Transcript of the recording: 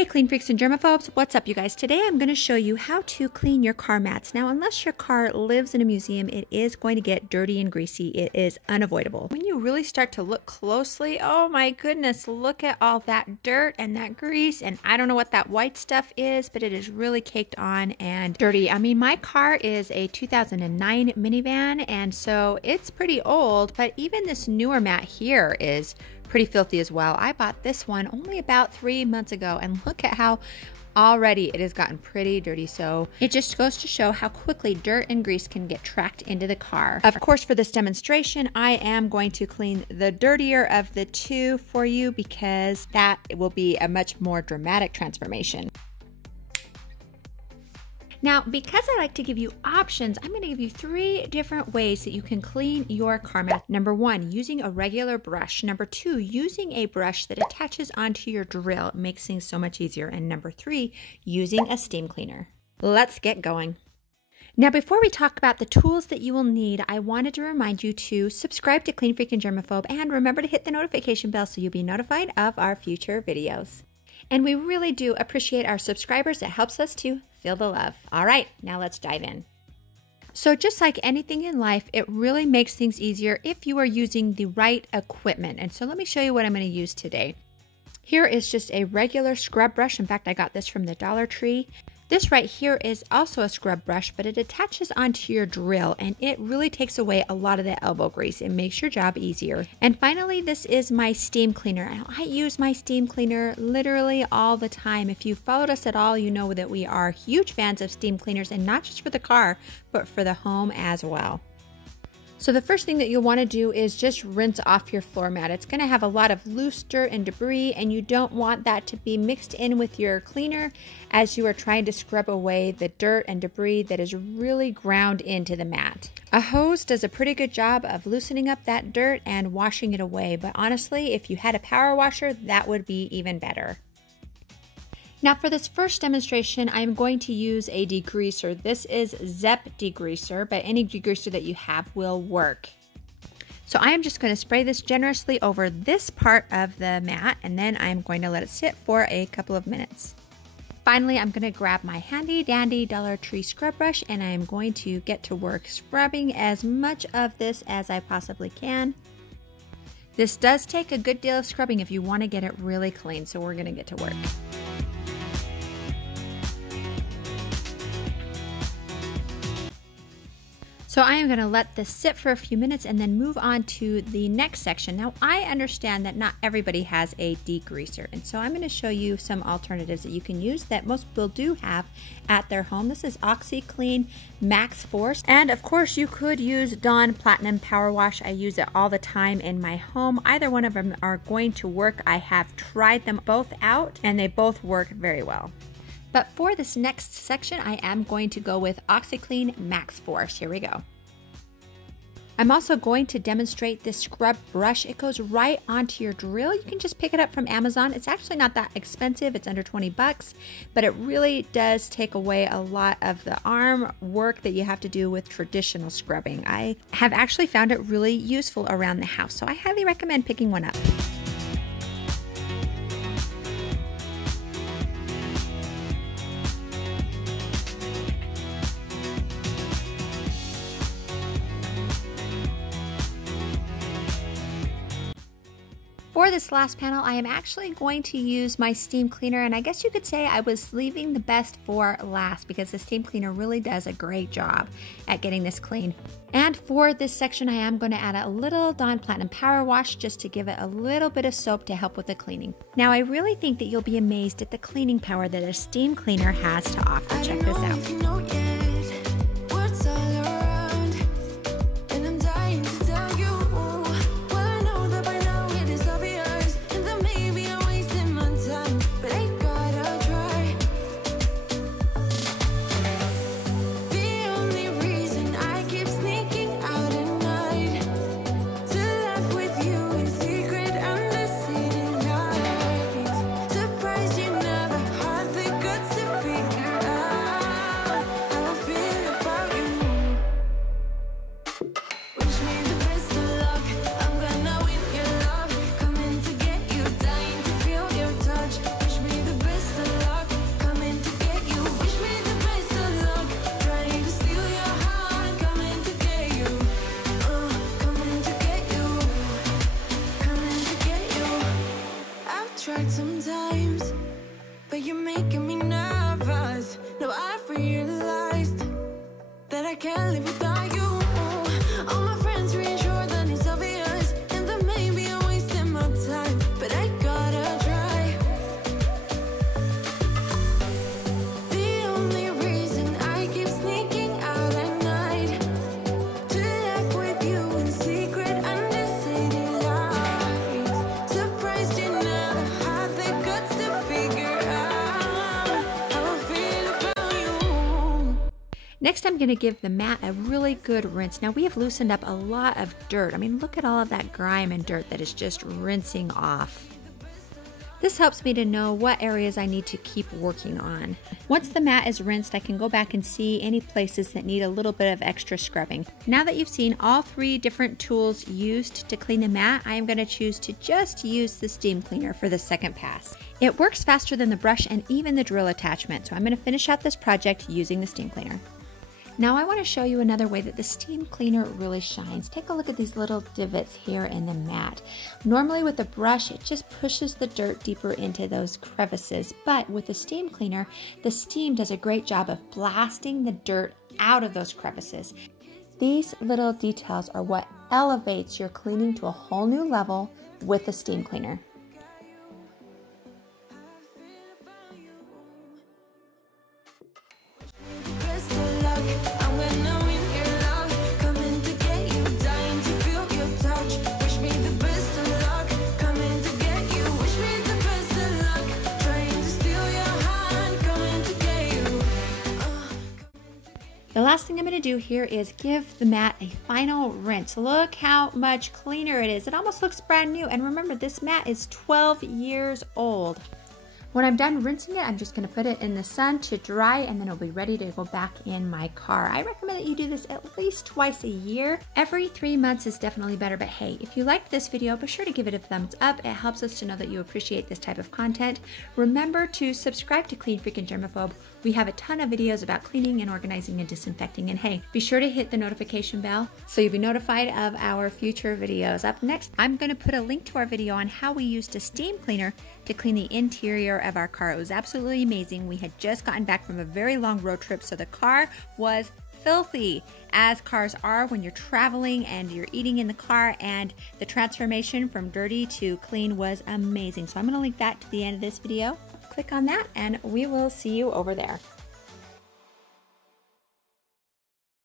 Hey clean freaks and germaphobes, what's up you guys? Today I'm going to show you how to clean your car mats. Now unless your car lives in a museum, it is going to get dirty and greasy. It is unavoidable. When you really start to look closely, oh my goodness, look at all that dirt and that grease, and I don't know what that white stuff is, but it is really caked on and dirty. I mean, my car is a 2009 minivan, and so it's pretty old, but even this newer mat here is pretty filthy as well. I bought this one only about 3 months ago, and look at how already it has gotten pretty dirty. So it just goes to show how quickly dirt and grease can get tracked into the car. Of course, for this demonstration, I am going to clean the dirtier of the two for you because that will be a much more dramatic transformation. Now, because I like to give you options, I'm going to give you 3 different ways that you can clean your car mat. Number 1, using a regular brush. Number 2, using a brush that attaches onto your drill. It makes things so much easier. And number 3, using a steam cleaner. Let's get going. Now, before we talk about the tools that you will need, I wanted to remind you to subscribe to Clean Freak and Germaphobe, and remember to hit the notification bell so you'll be notified of our future videos. And we really do appreciate our subscribers. It helps us to feel the love. All right, now let's dive in. So just like anything in life, it really makes things easier if you are using the right equipment. And so let me show you what I'm going to use today. Here is just a regular scrub brush. In fact, I got this from the Dollar Tree. This right here is also a scrub brush, but it attaches onto your drill and it really takes away a lot of the elbow grease. It makes your job easier. And finally, this is my steam cleaner. I use my steam cleaner literally all the time. If you've followed us at all, you know that we are huge fans of steam cleaners, and not just for the car, but for the home as well. So the first thing that you'll want to do is just rinse off your floor mat. It's going to have a lot of loose dirt and debris, and you don't want that to be mixed in with your cleaner as you are trying to scrub away the dirt and debris that is really ground into the mat. A hose does a pretty good job of loosening up that dirt and washing it away, but honestly, if you had a power washer, that would be even better. Now for this first demonstration, I'm going to use a degreaser. This is Zepp degreaser, but any degreaser that you have will work. So I am just going to spray this generously over this part of the mat, and then I'm going to let it sit for a couple of minutes. Finally, I'm going to grab my handy dandy Dollar Tree scrub brush, and I'm going to get to work scrubbing as much of this as I possibly can. This does take a good deal of scrubbing if you want to get it really clean, so we're going to get to work. So I am going to let this sit for a few minutes and then move on to the next section. Now I understand that not everybody has a degreaser, and so I'm going to show you some alternatives that you can use that most people do have at their home. This is OxiClean Max Force, and of course you could use Dawn Platinum Power Wash. I use it all the time in my home. Either one of them are going to work. I have tried them both out and they both work very well. But for this next section, I am going to go with OxiClean Max Force. Here we go. I'm also going to demonstrate this scrub brush. It goes right onto your drill. You can just pick it up from Amazon. It's actually not that expensive. It's under 20 bucks, but it really does take away a lot of the arm work that you have to do with traditional scrubbing. I have actually found it really useful around the house, so I highly recommend picking one up. For this last panel, I am actually going to use my steam cleaner, and I guess you could say I was leaving the best for last because the steam cleaner really does a great job at getting this clean. And for this section, I am going to add a little Dawn Platinum Power Wash just to give it a little bit of soap to help with the cleaning. Now, I really think that you'll be amazed at the cleaning power that a steam cleaner has to offer. Check this out. tried sometimes, but you're making me nervous. Now I've realized that I can't live without you. All my friends reassure that it's obvious, and that maybe I'm wasting my time, but I gotta try. The only reason I keep sneaking out at night to laugh with you in secret under city lights. Surprised you never had the guts to figure out how I feel about you. Next, I'm going to give the mat a really good rinse. Now, we have loosened up a lot of dirt. I mean, look at all of that grime and dirt that is just rinsing off. This helps me to know what areas I need to keep working on. Once the mat is rinsed, I can go back and see any places that need a little bit of extra scrubbing. Now that you've seen all 3 different tools used to clean the mat, I am going to choose to just use the steam cleaner for the second pass. It works faster than the brush and even the drill attachment, so I'm going to finish out this project using the steam cleaner. Now I want to show you another way that the steam cleaner really shines. Take a look at these little divots here in the mat. Normally with the brush, it just pushes the dirt deeper into those crevices, but with the steam cleaner, the steam does a great job of blasting the dirt out of those crevices. These little details are what elevates your cleaning to a whole new level with the steam cleaner. Best of luck, I'm gonna win your love. Coming to get you, dying to feel your touch. Wish me the best of luck, coming to get you. Wish me the best of luck, trying to steal your heart. Coming to get you. The last thing I'm going to do here is give the mat a final rinse. Look how much cleaner it is. It almost looks brand new. And remember, this mat is 12 years old. When I'm done rinsing it, I'm just going to put it in the sun to dry, and then it'll be ready to go back in my car. I recommend that you do this at least twice a year. Every 3 months is definitely better, but hey, if you liked this video, be sure to give it a thumbs up. It helps us to know that you appreciate this type of content. Remember to subscribe to Clean Freak and Germaphobe. We have a ton of videos about cleaning and organizing and disinfecting, and hey, be sure to hit the notification bell so you'll be notified of our future videos. Up next, I'm going to put a link to our video on how we used a steam cleaner to clean the interior of our car. It was absolutely amazing. We had just gotten back from a very long road trip, so the car was filthy, as cars are when you're traveling and you're eating in the car, and the transformation from dirty to clean was amazing. So I'm going to link that to the end of this video. Click on that and we will see you over there.